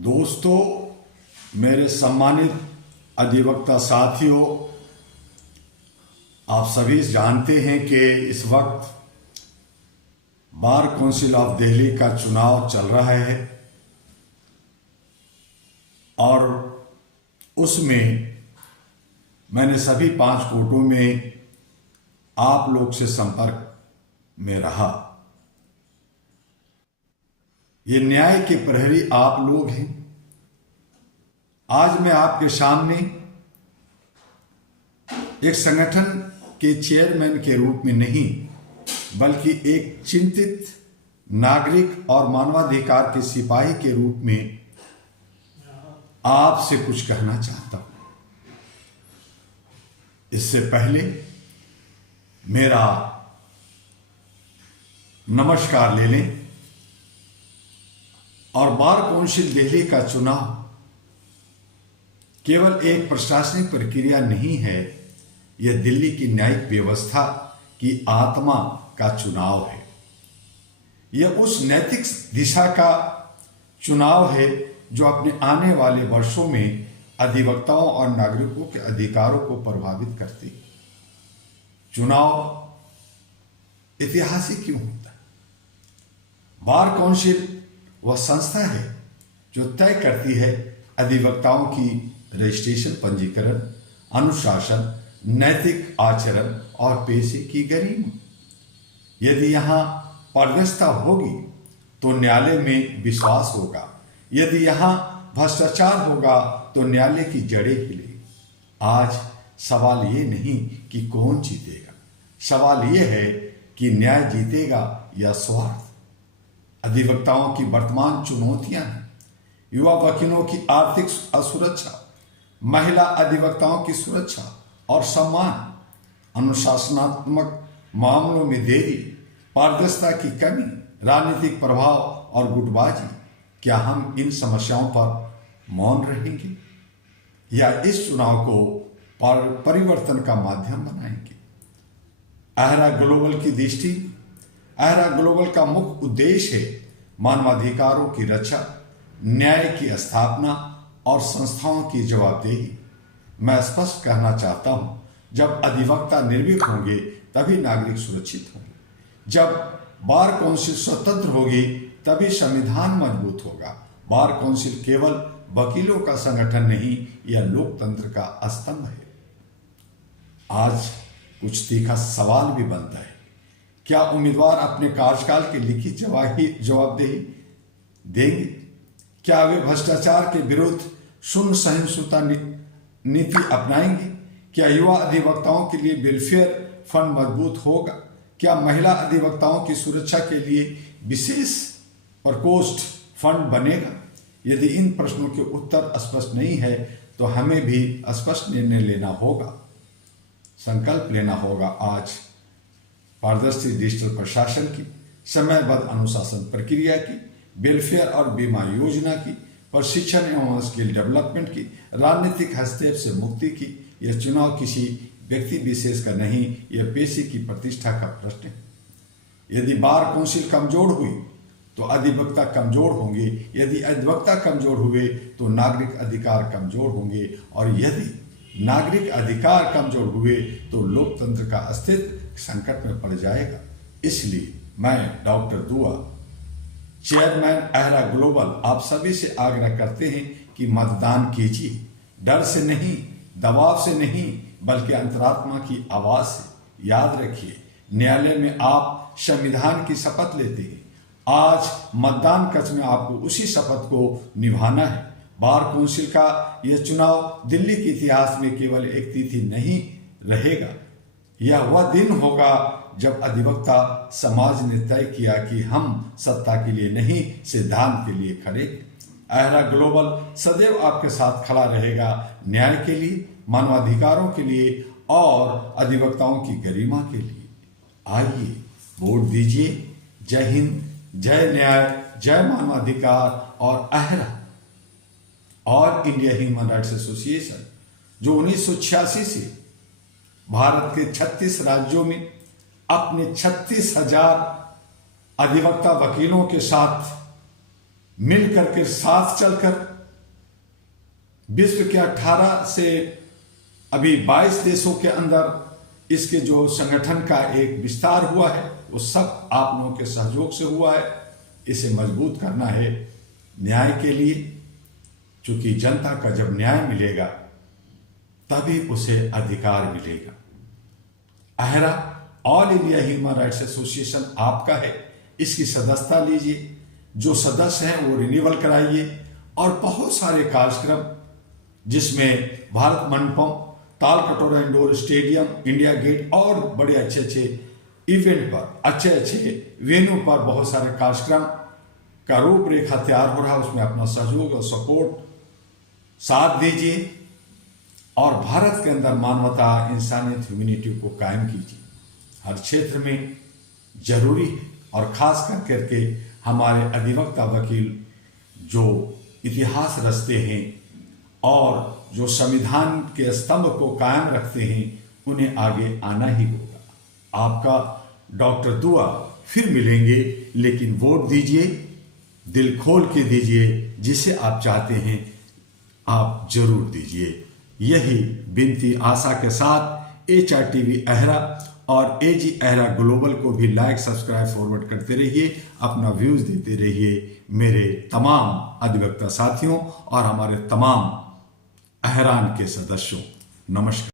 दोस्तों, मेरे सम्मानित अधिवक्ता साथियों, आप सभी जानते हैं कि इस वक्त बार काउंसिल ऑफ दिल्ली का चुनाव चल रहा है और उसमें मैंने सभी 5 कोर्टों में आप लोग से संपर्क में रहा। ये न्याय के प्रहरी आप लोग हैं। आज मैं आपके सामने एक संगठन के चेयरमैन के रूप में नहीं, बल्कि एक चिंतित नागरिक और मानवाधिकार के सिपाही के रूप में आपसे कुछ कहना चाहता हूं। इससे पहले मेरा नमस्कार ले लें और बार काउंसिल दिल्ली का चुनाव केवल एक प्रशासनिक प्रक्रिया नहीं है, यह दिल्ली की न्यायिक व्यवस्था की आत्मा का चुनाव है। यह उस नैतिक दिशा का चुनाव है जो अपने आने वाले वर्षों में अधिवक्ताओं और नागरिकों के अधिकारों को प्रभावित करती है। चुनाव ऐतिहासिक क्यों होता है? बार काउंसिल वह संस्था है जो तय करती है अधिवक्ताओं की रजिस्ट्रेशन, पंजीकरण, अनुशासन, नैतिक आचरण और पेशे की गरिमा। यदि यहां पारदर्शिता होगी तो न्यायालय में विश्वास होगा। यदि यहां भ्रष्टाचार होगा तो न्यायालय की जड़ें हिलेगी। आज सवाल ये नहीं कि कौन जीतेगा, सवाल ये है कि न्याय जीतेगा या स्वार्थ। अधिवक्ताओं की वर्तमान चुनौतियां हैं युवा वकीलों की आर्थिक असुरक्षा, महिला अधिवक्ताओं की सुरक्षा और सम्मान, अनुशासनात्मक मामलों में देरी, पारदर्शिता की कमी, राजनीतिक प्रभाव और गुटबाजी। क्या हम इन समस्याओं पर मौन रहेंगे या इस चुनाव को परिवर्तन का माध्यम बनाएंगे? आहरा ग्लोबल की दृष्टि, आहरा ग्लोबल का मुख्य उद्देश्य है मानवाधिकारों की रक्षा, न्याय की स्थापना और संस्थाओं की जवाबदेही। मैं स्पष्ट कहना चाहता हूं, जब अधिवक्ता निर्भीक होंगे तभी नागरिक सुरक्षित होंगे। जब बार काउंसिल स्वतंत्र होगी तभी संविधान मजबूत होगा। बार काउंसिल केवल वकीलों का संगठन नहीं, यह लोकतंत्र का स्तंभ है। आज कुछ तीखा सवाल भी बनता है, क्या उम्मीदवार अपने कार्यकाल की लिखित जवाबदेही देंगे? क्या वे भ्रष्टाचार के विरुद्ध शून्य सहिष्णुता नीति अपनाएंगे? क्या युवा अधिवक्ताओं के लिए वेलफेयर फंड मजबूत होगा? क्या महिला अधिवक्ताओं की सुरक्षा के लिए विशेष प्रकोष्ठ फंड बनेगा? यदि इन प्रश्नों के उत्तर स्पष्ट नहीं है तो हमें भी स्पष्ट निर्णय लेना होगा, संकल्प लेना होगा। आज पारदर्शी डिजिटल प्रशासन की, समयबद्ध अनुशासन प्रक्रिया की, वेलफेयर और बीमा योजना की, प्रशिक्षण एवं स्किल डेवलपमेंट की, राजनीतिक हस्तक्षेप से मुक्ति की। यह चुनाव किसी व्यक्ति विशेष का नहीं, यह पेशे की प्रतिष्ठा का प्रश्न है। यदि बार काउंसिल कमजोर हुई तो अधिवक्ता कमजोर होंगे, यदि अधिवक्ता कमजोर हुए तो नागरिक अधिकार कमजोर होंगे, और यदि नागरिक अधिकार कमजोर हुए तो लोकतंत्र का अस्तित्व संकट में पड़ जाएगा। इसलिए मैं डॉक्टर दुआ, चेयरमैन आहरा ग्लोबल, आप सभी से आग्रह करते हैं कि मतदान कीजिए। डर से नहीं, दबाव से नहीं, बल्कि अंतरात्मा की आवाज से। याद रखिए, न्यायालय में आप संविधान की शपथ लेते हैं। आज मतदान कक्ष में आपको उसी शपथ को निभाना है। बार काउंसिल का यह चुनाव दिल्ली के इतिहास में केवल एक तिथि नहीं रहेगा, यह वह दिन होगा जब अधिवक्ता समाज ने तय किया कि हम सत्ता के लिए नहीं, सिद्धांत के लिए खड़े। आहरा ग्लोबल सदैव आपके साथ खड़ा रहेगा, न्याय के लिए, मानवाधिकारों के लिए और अधिवक्ताओं की गरिमा के लिए। आइए वोट दीजिए। जय हिंद, जय न्याय, जय मानवाधिकार और आहरा और इंडिया ह्यूमन राइट्स एसोसिएशन, जो 1986 से भारत के 36 राज्यों में अपने 36,000 अधिवक्ता वकीलों के साथ मिलकर के साथ चलकर विश्व के 18 से अभी 22 देशों के अंदर इसके जो संगठन का एक विस्तार हुआ है वो सब आप लोगों के सहयोग से हुआ है। इसे मजबूत करना है न्याय के लिए, क्योंकि जनता का जब न्याय मिलेगा तभी उसे अधिकार मिलेगा। अहरा all India human rights association आपका है, इसकी सदस्यता लीजिए, जो सदस्य हैं वो रिन्यूअल कराइए, और बहुत सारे कार्यक्रम जिसमें भारत मंडपम, ताल कटोरा इंडोर स्टेडियम, इंडिया गेट और बड़े अच्छे अच्छे इवेंट पर, अच्छे अच्छे वेन्यू पर बहुत सारे कार्यक्रम का रूपरेखा तैयार हो रहा है। उसमें अपना सहयोग और सपोर्ट साथ दीजिए और भारत के अंदर मानवता, इंसानियत, ह्यूमैनिटी को कायम कीजिए। हर क्षेत्र में जरूरी है, और खास करके हमारे अधिवक्ता वकील जो इतिहास रचते हैं और जो संविधान के स्तंभ को कायम रखते हैं, उन्हें आगे आना ही होगा। आपका डॉक्टर दुआ फिर मिलेंगे, लेकिन वोट दीजिए, दिल खोल के दीजिए, जिसे आप चाहते हैं आप जरूर दीजिए। यही विनती आशा के साथ HRTV अहरा और AG अहरा ग्लोबल को भी लाइक, सब्सक्राइब, फॉरवर्ड करते रहिए, अपना व्यूज देते रहिए मेरे तमाम अधिवक्ता साथियों और हमारे तमाम अहरान के सदस्यों। नमस्कार।